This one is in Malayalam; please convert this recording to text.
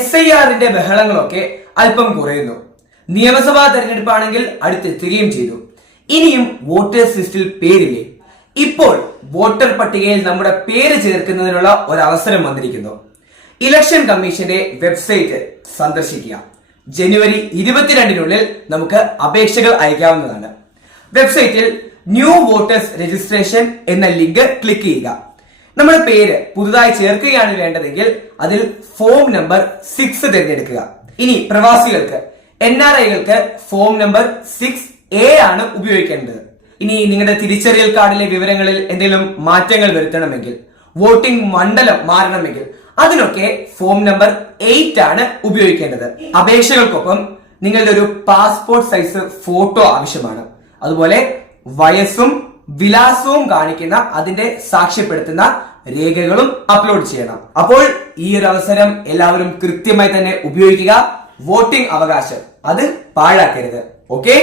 SIR-ന്റെ ബഹളങ്ങളൊക്കെ അല്പം കുറയുന്നു. നിയമസഭാ തെരഞ്ഞെടുപ്പാണെങ്കിൽ അടുത്തെത്തുകയും ചെയ്തു. ഇനിയും വോട്ടേഴ്സ് ലിസ്റ്റിൽ പേരില്ലേ? ഇപ്പോൾ വോട്ടർ പട്ടികയിൽ നമ്മുടെ പേര് ചേർക്കുന്നതിനുള്ള ഒരു അവസരം വന്നിരിക്കുന്നു. ഇലക്ഷൻ കമ്മീഷന്റെ വെബ്സൈറ്റ് സന്ദർശിക്കുക. ജനുവരി 22-നുള്ളിൽ നമുക്ക് അപേക്ഷകൾ അയക്കാവുന്നതാണ്. വെബ്സൈറ്റിൽ ന്യൂ വോട്ടേഴ്സ് രജിസ്ട്രേഷൻ എന്ന ലിങ്ക് ക്ലിക്ക് ചെയ്യുക. നമ്മുടെ പേര് പുതുതായി ചേർക്കുകയാണ് വേണ്ടതെങ്കിൽ അതിൽ ഫോം നമ്പർ 6 തിരഞ്ഞെടുക്കുക. ഇനി പ്രവാസികൾക്ക് NRIകൾക്ക് ഫോം നമ്പർ 6A ആണ് ഉപയോഗിക്കേണ്ടത്. ഇനി നിങ്ങളുടെ തിരിച്ചറിയൽ കാർഡിലെ വിവരങ്ങളിൽ എന്തെങ്കിലും മാറ്റങ്ങൾ വരുത്തണമെങ്കിൽ, വോട്ടിംഗ് മണ്ഡലം മാറണമെങ്കിൽ അതിനൊക്കെ ഫോം നമ്പർ 8 ആണ് ഉപയോഗിക്കേണ്ടത്. അപേക്ഷകൾക്കൊപ്പം നിങ്ങളുടെ ഒരു പാസ്പോർട്ട് സൈസ് ഫോട്ടോ ആവശ്യമാണ്. അതുപോലെ വയസ്സും വിലാസവും കാണിക്കുന്ന അതിന്റെ സാക്ഷ്യപ്പെടുത്തുന്ന രേഖകളും അപ്ലോഡ് ചെയ്യണം. അപ്പോൾ ഈ ഒരു അവസരം എല്ലാവരും കൃത്യമായി തന്നെ ഉപയോഗിക്കുക. വോട്ടിംഗ് അവകാശം അത് പാഴാക്കരുത്. ഓക്കെ.